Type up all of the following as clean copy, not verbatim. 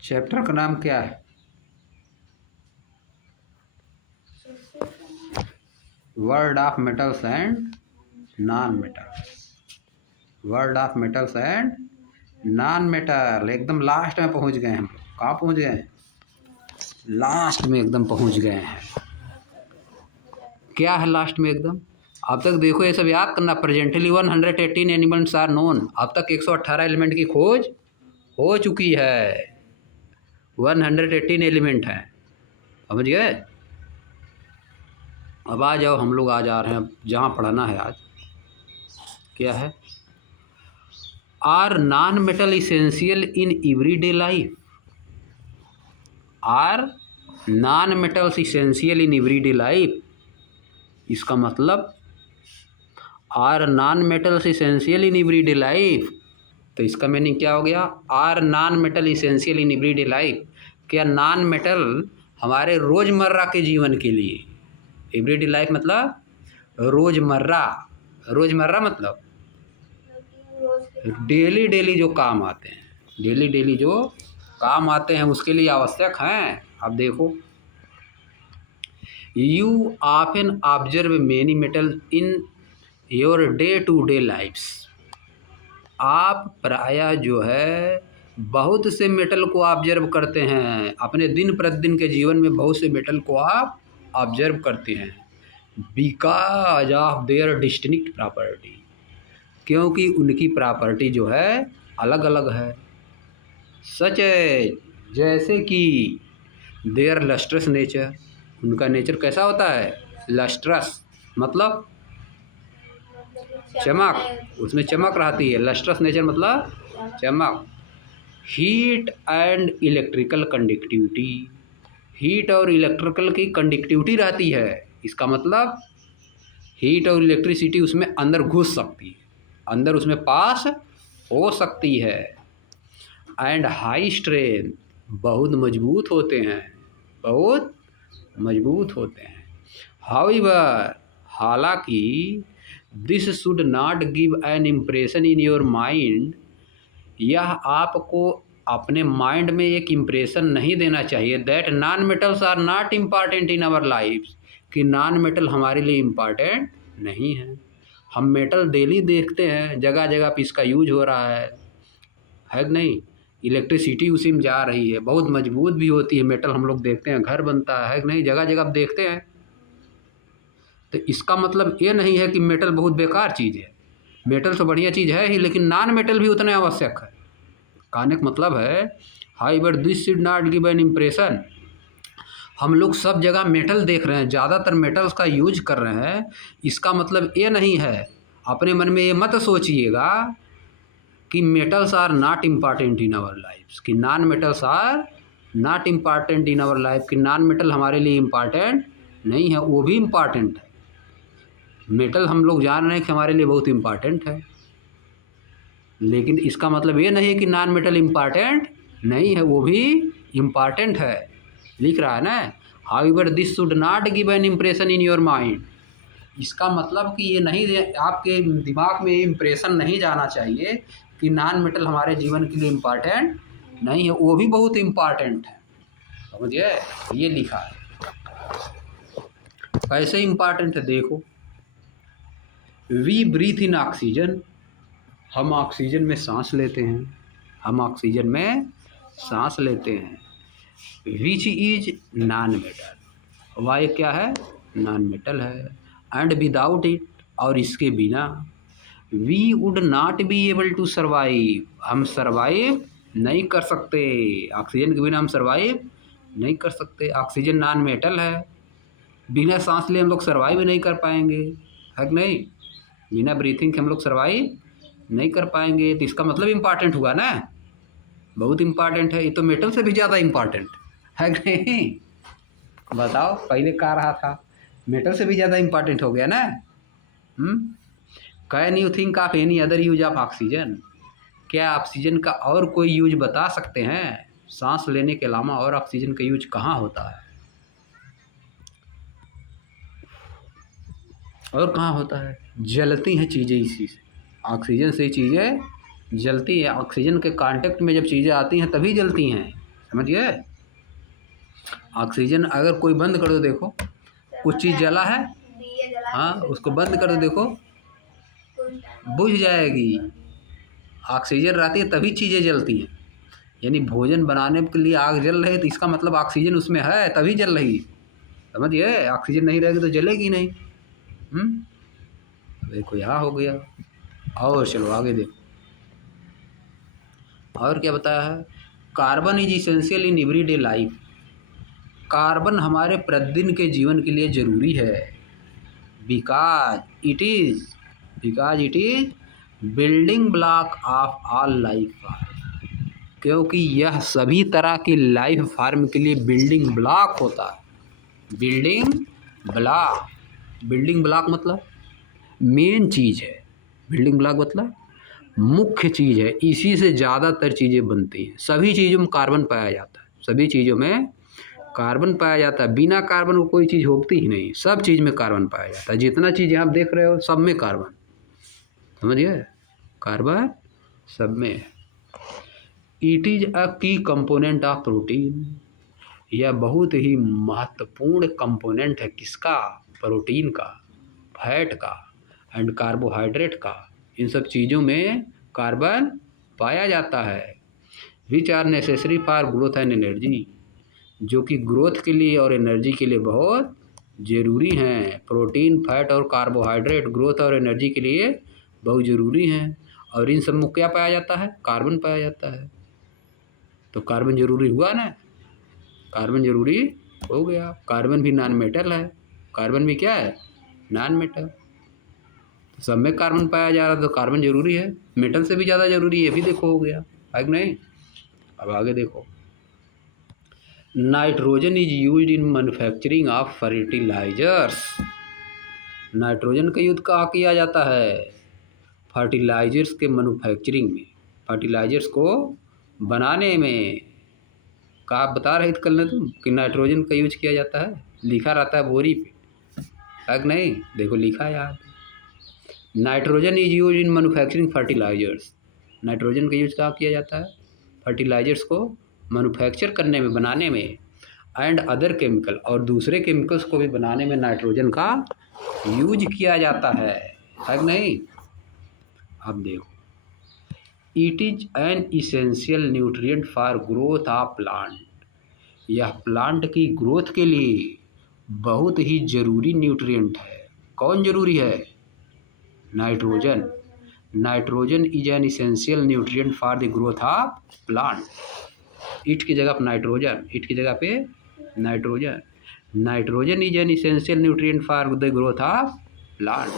Chapter का नाम क्या है? World of metals and non metals. World of metals and non metal. एकदम लास्ट में पहुंच गए हम लोग। कहाँ पहुंच गए हैं? लास्ट में एकदम पहुंच गए हैं। क्या है लास्ट में एकदम? अब तक देखो ये सब याद करना। Presently 118 elements are known. अब तक 118 एलिमेंट की खोज हो चुकी है। 118 एलिमेंट हैं, समझ गए? अब आ जाओ, हम लोग आ जा रहे हैं अब जहाँ पढ़ना है आज। क्या है? Are non metal essential in everyday life? Are non metals essential in everyday life? इसका मतलब are non metals essential in everyday life. तो इसका मीनिंग क्या हो गया? Are non metal essential in everyday life. क्या नॉन मेटल हमारे रोज़मर्रा के जीवन के लिए, एवरीडे लाइफ मतलब रोज़मर्रा, रोज़मर्रा मतलब डेली डेली जो काम आते हैं, डेली डेली जो काम आते हैं उसके लिए आवश्यक हैं। अब देखो, you often observe many metal in your day to day lifes. आप प्रायः जो है बहुत से मेटल को ऑब्जर्व करते हैं अपने दिन प्रतिदिन के जीवन में। बहुत से मेटल को आप ऑब्जर्व करते हैं because of their distinct property, क्योंकि उनकी प्रॉपर्टी जो है अलग अलग है। सच है, जैसे कि देयर लस्ट्रस नेचर, उनका नेचर कैसा होता है? लस्ट्रस मतलब चमक, उसमें चमक रहती है। लस्ट्रस नेचर मतलब चमक। Heat and electrical conductivity, heat और इलेक्ट्रिकल की कंडक्टिविटी रहती है। इसका मतलब हीट और इलेक्ट्रिसिटी उसमें अंदर घुस सकती है, अंदर उसमें पास हो सकती है। एंड हाई स्ट्रेंथ, बहुत मजबूत होते हैं, बहुत मजबूत होते हैं। हाउएवर, हालांकि this should not give an impression in your mind, यह आपको अपने माइंड में एक इम्प्रेशन नहीं देना चाहिए that non metals are not important in our life, कि नॉन मेटल हमारे लिए इम्पॉर्टेंट नहीं है। हम मेटल डेली देखते हैं, जगह जगह पे इसका यूज हो रहा है कि नहीं? इलेक्ट्रिसिटी उसी में जा रही है, बहुत मजबूत भी होती है मेटल। हम लोग देखते हैं घर बनता है कि नहीं, जगह जगह आप देखते हैं। तो इसका मतलब ये नहीं है कि मेटल बहुत बेकार चीज़ है। मेटल तो बढ़िया चीज़ है ही, लेकिन नॉन मेटल भी उतने आवश्यक है। कहने का मतलब है however this should not give an impression. हम लोग सब जगह मेटल देख रहे हैं, ज़्यादातर मेटल्स का यूज कर रहे हैं, इसका मतलब ये नहीं है, अपने मन में ये मत सोचिएगा कि metals are not important in our life, कि non metals are not important in our life, कि नॉन मेटल हमारे लिए इम्पॉर्टेंट नहीं है। वो भी इम्पॉर्टेंट है। मेटल हम लोग जान रहे हैं कि हमारे लिए बहुत इम्पॉर्टेंट है, लेकिन इसका मतलब ये नहीं है कि नॉन मेटल इम्पॉर्टेंट नहीं है, वो भी इम्पॉर्टेंट है। लिख रहा है ना, however this should not give an impression in your mind. इसका मतलब कि ये नहीं, आपके दिमाग में ये इम्प्रेशन नहीं जाना चाहिए कि नॉन मेटल हमारे जीवन के लिए इम्पॉर्टेंट नहीं है, वो भी बहुत इम्पॉर्टेंट है। समझिए, ये लिखा है। कैसे इम्पॉर्टेंट है देखो, वी ब्रीथ इन ऑक्सीजन, हम ऑक्सीजन में सांस लेते हैं, हम ऑक्सीजन में सांस लेते हैं। विच इज नॉन मेटल, वह क्या है? नॉन मेटल है। एंड विदाउट इट, और इसके बिना, we would not be able to survive, हम सर्वाइव नहीं कर सकते। ऑक्सीजन के बिना हम सर्वाइव नहीं कर सकते। ऑक्सीजन नॉन मेटल है, बिना सांस लिए हम लोग सर्वाइव नहीं कर पाएंगे, है कि नहीं? बिना ब्रीथिंग के हम लोग सर्वाइव नहीं कर पाएंगे। तो इसका मतलब इम्पॉर्टेंट हुआ ना, बहुत इम्पॉर्टेंट है। ये तो मेटल से भी ज़्यादा इम्पॉर्टेंट है कि नहीं? बताओ, पहले कहा रहा था मेटल से भी ज़्यादा इम्पॉर्टेंट हो गया ना। Can you think of any other use of oxygen, क्या ऑक्सीजन का और कोई यूज बता सकते हैं? सांस लेने के अलावा और ऑक्सीजन का यूज कहाँ होता है? और कहाँ होता है? जलती हैं चीज़ें इसी से, ऑक्सीजन से चीज़ें जलती हैं। ऑक्सीजन के कांटेक्ट में जब चीज़ें आती हैं तभी जलती हैं। समझिए। ऑक्सीजन अगर कोई बंद कर दो, देखो कुछ चीज़ जला है, हाँ उसको बंद कर दो, देखो बुझ जाएगी। ऑक्सीजन रहती है तभी चीज़ें जलती हैं। यानी भोजन बनाने के लिए आग जल रही है तो इसका मतलब ऑक्सीजन उसमें है तभी जल रही है। समझिए, ऑक्सीजन नहीं रहेगी तो जलेगी नहीं। देखो यहाँ हो गया। और चलो आगे देखो, और क्या बताया है। Carbon is essential in everyday life. Carbon हमारे प्रतिदिन के जीवन के लिए ज़रूरी है। Because it is building block of all life form. क्योंकि यह सभी तरह की लाइफ फॉर्म के लिए बिल्डिंग ब्लॉक होता है। बिल्डिंग ब्लॉक मतलब मेन चीज़ है। बिल्डिंग ब्लॉक मतलब मुख्य चीज़ है, इसी से ज़्यादातर चीज़ें बनती हैं। सभी चीज़ों में कार्बन पाया जाता है, सभी चीज़ों में कार्बन पाया जाता है। बिना कार्बन को कोई चीज़ होती ही नहीं। सब चीज़ में कार्बन पाया जाता है। जितना चीज़ आप देख रहे हो सब में कार्बन, समझिए, कार्बन सब में है। इट इज़ अ की कंपोनेंट ऑफ प्रोटीन। यह बहुत ही महत्वपूर्ण कंपोनेंट है। किसका? प्रोटीन का, फैट का एंड कार्बोहाइड्रेट का। इन सब चीज़ों में कार्बन पाया जाता है। Which are necessary for growth and energy, जो कि ग्रोथ के लिए और एनर्जी के लिए बहुत ज़रूरी हैं। प्रोटीन, फैट और कार्बोहाइड्रेट ग्रोथ और एनर्जी के लिए बहुत ज़रूरी हैं। और इन सब में क्या पाया जाता है? कार्बन पाया जाता है। तो कार्बन ज़रूरी हुआ ना, कार्बन ज़रूरी हो गया। कार्बन भी नॉन मेटल है। कार्बन भी क्या है? Non metal. तो सब में कार्बन पाया जा रहा है तो कार्बन ज़रूरी है। मेटल से भी ज़्यादा ज़रूरी है, भी देखो हो गया है कि नहीं। अब आगे देखो, nitrogen is used in manufacturing of fertilisers. Nitrogen का यूज कहाँ किया जाता है? फर्टिलाइजर्स के मैन्युफैक्चरिंग में, फर्टिलाइजर्स को बनाने में। कहा बता रहे थे कल ने तुम कि नाइट्रोजन का यूज किया जाता है, लिखा रहता है बोरी पे, है कि नहीं। देखो लिखा है यार, nitrogen is use in manufacturing fertilisers. Nitrogen का यूज कहाँ किया जाता है? फर्टिलाइजर्स को मैन्युफैक्चर करने में, बनाने में। एंड अदर केमिकल, और दूसरे केमिकल्स को भी बनाने में नाइट्रोजन का यूज किया जाता है कि नहीं। अब देखो, it is an essential nutrient for growth of plant. यह प्लांट की ग्रोथ के लिए बहुत ही जरूरी न्यूट्रिएंट है। कौन जरूरी है? Nitrogen. Nitrogen is an essential nutrient for the growth of plant. It की जगह पे नाइट्रोजन, इट की जगह पे nitrogen. Nitrogen is an essential nutrient for the growth of plant.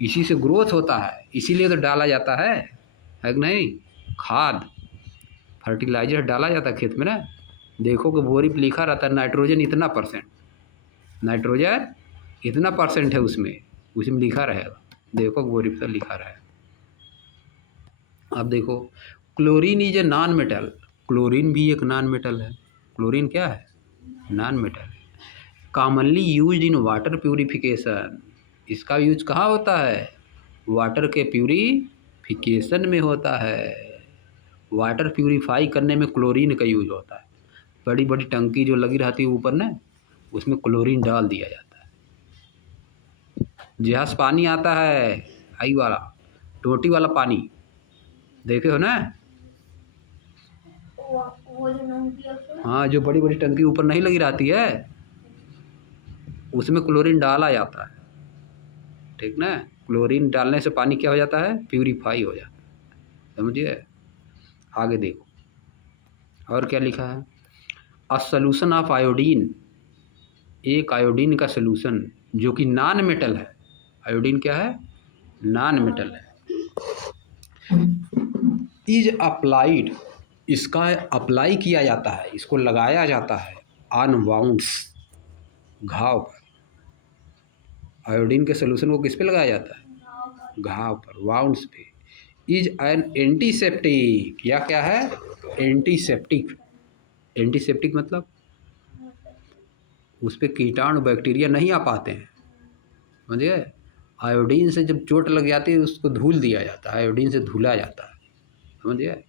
इसी से ग्रोथ होता है, इसीलिए तो डाला जाता है कि नहीं। खाद, फर्टिलाइजर डाला जाता है खेत में ना। देखो कि बोरी पे लिखा रहता है नाइट्रोजन इतना परसेंट, नाइट्रोजन इतना परसेंट है उसमें लिखा रहेगा। देखो बोरी पे लिखा रहेगा। अब देखो, chlorine is a non metal. Chlorine भी एक नॉन मेटल है। क्लोरीन क्या है? Non metal. Commonly used in water purification. इसका यूज कहाँ होता है? वाटर के प्यूरिफिकेशन में होता है। वाटर प्यूरिफाई करने में क्लोरीन का यूज होता है। बड़ी बड़ी टंकी जो लगी रहती है ऊपर ना, उसमें क्लोरीन डाल दिया जाता है। जहाज पानी आता है, आई वाला टोटी वाला पानी, देखे हो ना। हाँ, जो बड़ी बड़ी टंकी ऊपर नहीं लगी रहती है, उसमें क्लोरीन डाला जाता है, ठीक ना। क्लोरीन डालने से पानी क्या हो जाता है? प्यूरिफाई हो जाता है, समझिए। आगे देखो और क्या लिखा है। A solution of iodine. एक आयोडीन का सॉल्यूशन जो कि नॉन मेटल है। आयोडीन क्या है? नॉन मेटल है। Is applied. इसका अप्लाई किया जाता है, इसको लगाया जाता है ऑन वाउंड्स, घाव पर। आयोडीन के सॉल्यूशन को किस पे लगाया जाता है? घाव पर, वाउंड्स पे। Is an antiseptic. या क्या है? एंटीसेप्टिक। एंटीसेप्टिक मतलब उस पर कीटाणु बैक्टीरिया नहीं आ पाते हैं, समझिए। आयोडीन से जब चोट लग जाती है उसको धुल दिया जाता है, आयोडीन से धुला जाता है, समझिए।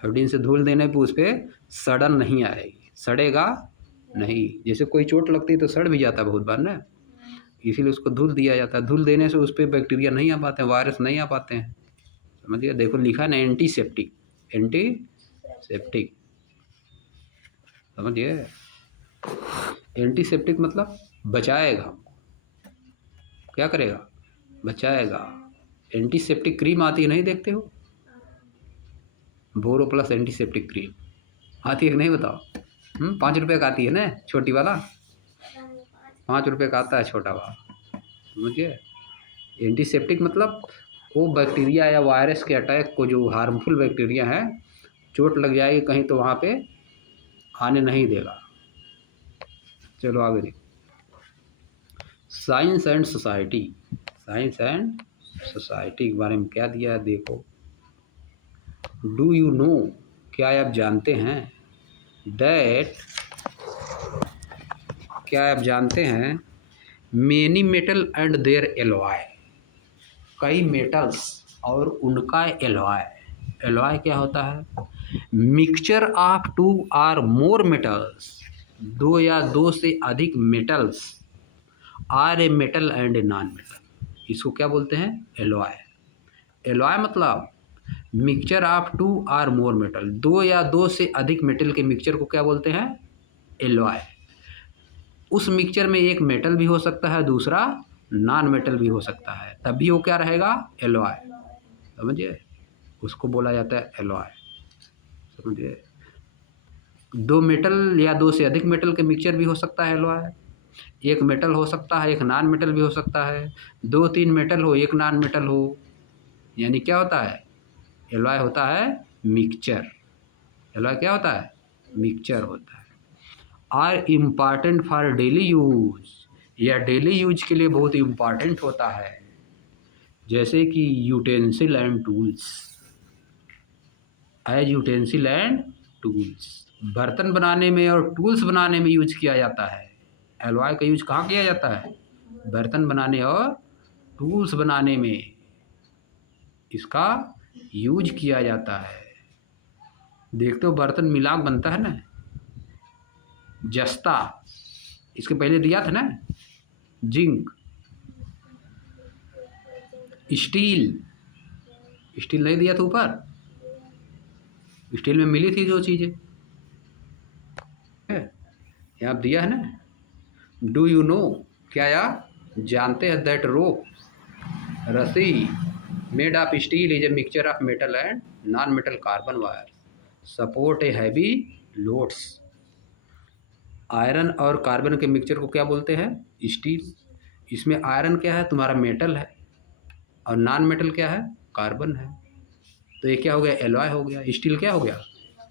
आयोडीन से धूल देने पे उस पर सड़न नहीं आएगी, सड़ेगा नहीं। जैसे कोई चोट लगती है तो सड़ भी जाता है बहुत बार ना, इसीलिए उसको धूल दिया जाता है। धूल देने से उस पर बैक्टीरिया नहीं आ पाते हैं, वायरस नहीं आ पाते हैं। समझिए, देखो लिखा है ना एंटीसेप्टिक, एंटीसेप्टिक, समझिए। एंटीसेप्टिक मतलब बचाएगा, क्या करेगा, बचाएगा। एंटीसेप्टिक क्रीम आती है, नहीं देखते हो, बोरो प्लस एंटीसेप्टिक क्रीम आती है कि नहीं बताओ? 5 रुपये का आती है ना, छोटी वाला 5 रुपये का आता है छोटा वाला, समझिए। एंटीसेप्टिक मतलब वो बैक्टीरिया या वायरस के अटैक को, जो हार्मफुल बैक्टीरिया है, चोट लग जाएगी कहीं तो वहाँ पे आने नहीं देगा। चलो आगे देखो, science and society. Science and society के बारे में क्या दिया है देखो। डू यू नो, क्या आप जानते हैं, दैट, क्या आप जानते हैं, many metal and their alloy, कई मेटल्स और उनका एलॉय। एलॉय क्या होता है, मिक्सचर ऑफ 2 और मोर मेटल्स, 2 या 2 से अधिक metals, or a metal and a non metal, इसको क्या बोलते हैं, एलॉय। एलॉय मतलब मिक्सचर ऑफ 2 और मोर मेटल, 2 या 2 से अधिक मेटल के मिक्सचर को क्या बोलते हैं, एलॉय। उस मिक्सचर में एक मेटल भी हो सकता है, दूसरा नॉन मेटल भी हो सकता है, तब भी वो क्या रहेगा, एलॉय, समझिए। उसको बोला जाता है एलॉय, समझिए। 2 मेटल या 2 से अधिक मेटल के मिक्सचर भी हो सकता है एलॉय, एक मेटल हो सकता है, एक नॉन मेटल भी हो सकता है, 2-3 मेटल हो, एक नॉन मेटल हो, यानी क्या होता है, एलॉय होता है मिक्सचर। एलॉय क्या होता है, मिक्सचर होता है। Are important for daily use, या डेली यूज के लिए बहुत इम्पॉर्टेंट होता है, जैसे कि utensil and tools, as utensil and tools, बर्तन बनाने में और टूल्स बनाने में यूज किया जाता है। एलॉय का यूज कहाँ किया जाता है, बर्तन बनाने और टूल्स बनाने में इसका यूज किया जाता है। देखते हो बर्तन मिलाप बनता है ना, जस्ता, इसके पहले दिया था ना, जिंक, स्टील, स्टील नहीं दिया था ऊपर, स्टील में मिली थी जो चीज़ें, यहाँ दिया है ना। डू यू नो, क्या आप जानते हैं, दैट रोप, रस्सी, made of steel is a mixture of metal and non metal carbon wire, support a heavy loads. Iron और कार्बन के मिक्सचर को क्या बोलते हैं, स्टील। इसमें आयरन क्या है, तुम्हारा मेटल है, और नॉन मेटल क्या है, कार्बन है, तो ये क्या हो गया, एलॉय हो गया। स्टील क्या हो गया,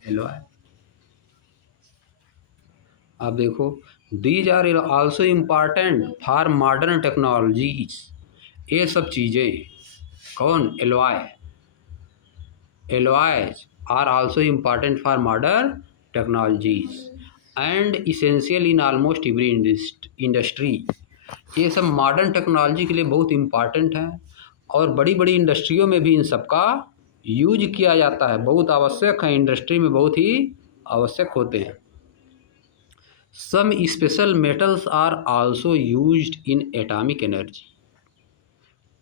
एलॉय। आप देखो, these are also important for modern technologies, ये सब चीज़ें, कौन, alloy, alloys are also important for modern technologies and essential in almost every industry. ये सब मॉडर्न टेक्नोलॉजी के लिए बहुत इम्पॉर्टेंट है, और बड़ी बड़ी इंडस्ट्रियों में भी इन सब का यूज किया जाता है, बहुत आवश्यक है, इंडस्ट्री में बहुत ही आवश्यक होते हैं। Some special metals are also used in atomic energy,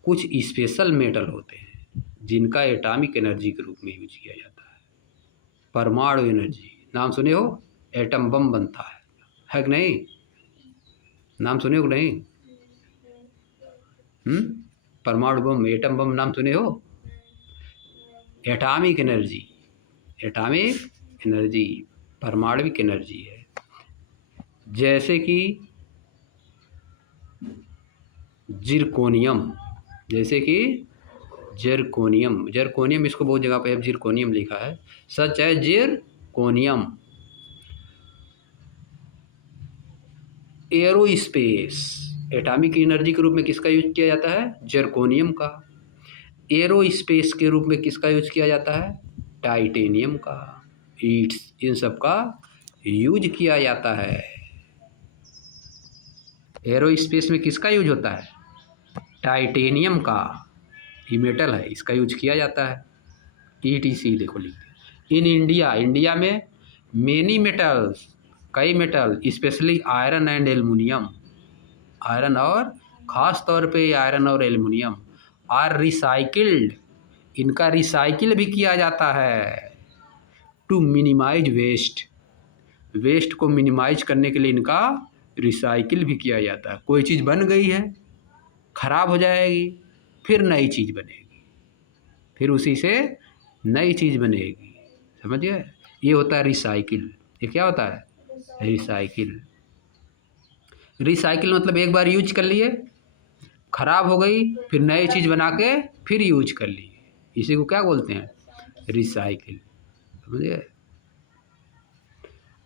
कुछ स्पेशल मेटल होते हैं जिनका एटॉमिक एनर्जी के रूप में यूज किया जाता है। परमाणु एनर्जी, नाम सुने हो, एटम बम बनता है कि नहीं, नाम सुने हो कि नहीं, परमाणु बम, एटम बम नाम सुने हो। एटॉमिक एनर्जी, एटॉमिक एनर्जी परमाणविक एनर्जी है, जैसे कि जिरकोनियम, जैसे कि जिरकोनियम, जिरकोनियम, इसको बहुत जगह पे जिरकोनियम लिखा है, सच है जिरकोनियम। एरोस्पेस, एटॉमिक एनर्जी के रूप में किसका यूज किया जाता है, जिरकोनियम का। एरोस्पेस के रूप में किसका यूज किया जाता है, टाइटेनियम का। इन सब का यूज किया जाता है। एरोस्पेस में किसका यूज होता है, टाइटेनियम का, ये मेटल है, इसका यूज किया जाता है। ETC देखो लिखते, इन इंडिया, इंडिया में मेनी मेटल्स, कई metal, specially iron and aluminium, iron और ख़ास तौर पे आयरन और एल्युमिनियम आर रिसाइकिल्ड, इनका रिसाइकिल भी किया जाता है टू मिनिमाइज वेस्ट, वेस्ट को मिनिमाइज करने के लिए इनका रिसाइकिल भी किया जाता है। कोई चीज़ बन गई है, ख़राब हो जाएगी, फिर नई चीज़ बनेगी, फिर उसी से नई चीज़ बनेगी, समझ गए? ये होता है रिसाइकिल। ये क्या होता है? रिसाइकिल। रिसाइकिल मतलब एक बार यूज कर लिए, ख़राब हो गई, फिर नई चीज़ बना के फिर यूज कर लिए, इसी को क्या बोलते हैं? रिसाइकिल, समझे?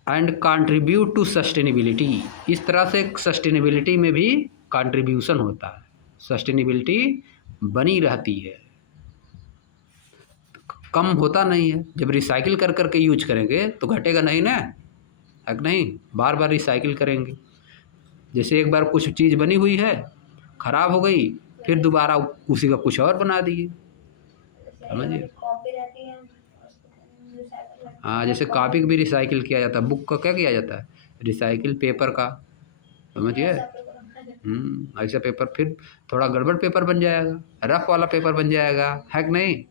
एंड कंट्रीब्यूट टू सस्टेनेबिलिटी, इस तरह से सस्टेनेबिलिटी में भी कंट्रीब्यूशन होता है, सस्टेनेबिलिटी बनी रहती है, कम होता नहीं है। जब रिसाइकिल कर करके यूज करेंगे तो घटेगा नहीं ना, है कि नहीं? बार बार रिसाइकिल करेंगे। जैसे एक बार कुछ चीज़ बनी हुई है, ख़राब हो गई, फिर दोबारा उसी का कुछ और बना दिए, समझिए? हाँ, जैसे कॉपी का भी रिसाइकिल किया जाता है, बुक का क्या किया जाता है? रिसाइकिल, पेपर का, समझिए? ऐसा पेपर फिर थोड़ा गड़बड़ पेपर बन जाएगा, रफ वाला पेपर बन जाएगा, है कि नहीं?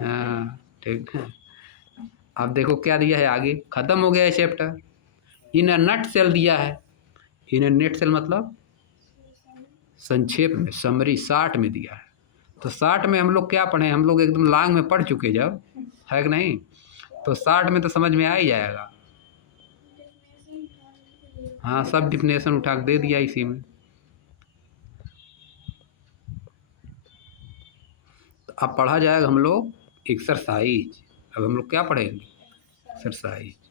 हाँ, ठीक है। अब देखो क्या दिया है आगे, ख़त्म हो गया है चैप्टर। इन अ नट सेल दिया है, इन अ नेट सेल मतलब संक्षेप में, समरी, शार्ट में दिया है। तो शार्ट में हम लोग क्या पढ़े? हम लोग एकदम लॉन्ग में पढ़ चुके जब, है कि नहीं? तो शार्ट में तो समझ में आ ही जाएगा। हाँ, सब डिफिनेशन उठा के दे दिया इसी में। तो अब पढ़ा जाएगा हम लोग एक्सरसाइज। अब हम लोग क्या पढ़ेंगे? एक्सरसाइज।